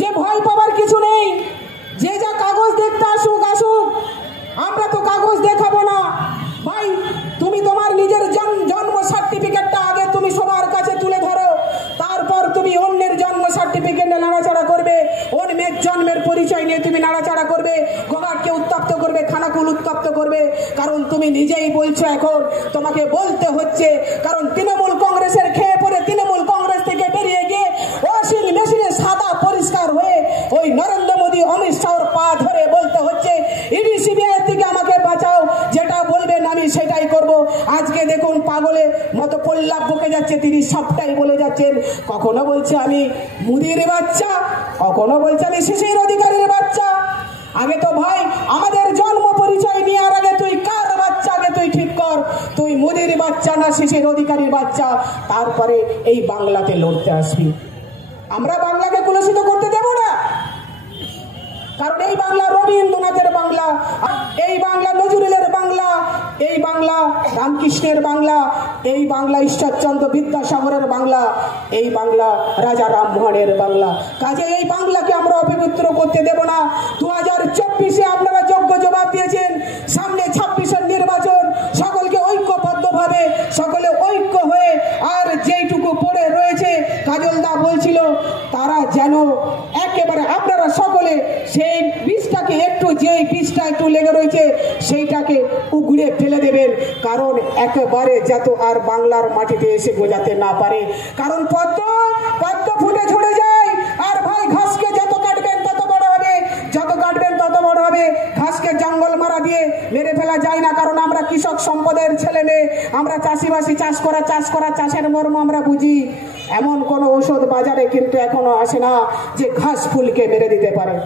যে ভয় পাওয়ার কিছু নেই, যে যা কাগজ দেখতে আসুক আসুক, আমরা তো কাগজ দেখাবো না ভাই। তুমি তোমার নিজের জন্ম সার্টিফিকেটটা আগে তুমি সবার কাছে তুলে ধরো, তারপর তুমি অন্যের জন্ম সার্টিফিকেট নিয়ে নাড়াচাড়া করবে, অন্যের জন্মের পরিচয় নিয়ে তুমি নাড়াচাড়া করবে, গোঘাটকে উত্তপ্ত করবে, খানাকুল উত্তপ্ত করবে। কারণ তুমি নিজেই বলছো এখন তোমাকে বলতে হচ্ছে, কারণ তৃণমূল কংগ্রেসের খেয়ে পড়ে তৃণমূল কংগ্রেস থেকে বেরিয়ে গিয়ে ওয়াশিং মেশিনে সাদা পরিষ্কার হয়ে ওই নরেন্দ্র মোদী অমিত শাহর পা ধরে বলতে হচ্ছে ইডি সিবিআই থেকে আমাকে বাঁচাও, যেটা বলবেন আমি সেটাই করব। আজকে দেখুন পাগলের মতো পল্লাপ বকে যাচ্ছে, তিনি সবটাই বলে যাচ্ছেন। কখনো বলছে আমি মুদির বাচ্চা, কখনো বলছে আমি শিশির অধিকারীর বাচ্চা। আগে তো ভাই আমাদের জন্ম পরিচয় নেওয়ার আগে তুই কার বাচ্চা আগে তুই ঠিক কর, তুই মুদির বাচ্চা না শিশির অধিকারীর বাচ্চা, তারপরে এই বাংলাতে লড়তে আসবি। আমরা বাংলাকে কলুষিত করতে দেব না, কারণ এই বাংলা রবীন্দ্রনাথের বাংলা, এই বাংলা নজরুলের বাংলা, এই বাংলা রামকৃষ্ণের বাংলা, এই বাংলা ঈশ্বরচন্দ্র বিদ্যাসাগরের বাংলা, এই বাংলা রাজা রামমোহনের বাংলা। কাজে এই বাংলাকে আমরা অপবিত্র করতে দেব না। 2024-এ আপনারা যোগ্য জবাব দিয়েছেন, সামনে 26-এর নির্বাচন, সকলকে ঐক্যবদ্ধভাবে সকলে ঐক্য হয়ে, আর যেইটুকু পড়ে রয়েছে কাজলদা বলছিল তারা যেন একেবারে আপনারা সকলে সেই বীজটাকে একটু, যেই বীজটা একটু লেগে রয়েছে সেইটাকে উগড়ে ফেলে দেবেন, কারণ একেবারে যত আর বাংলার মাটিতে এসে গোজাতে না পারে। কারণ পদ্ম ফুটে ঝরে যায়, আর ভাই ঘাসকে যত কাটবেন তত বড় হবে, যত কাটবেন তত বড় হবে। ঘাসকে জঙ্গল মারা দিয়ে মেরে ফেলা যায় না, কারণ আমরা কৃষক সম্পদের ছেলে মেয়ে, আমরা চাষিবাসী, চাষ করা চাষের মর্ম আমরা বুঝি। এমন কোন ঔষধ বাজারে কিন্তু এখনো আসে না যে ঘাস ফুলকে মেরে দিতে পারে।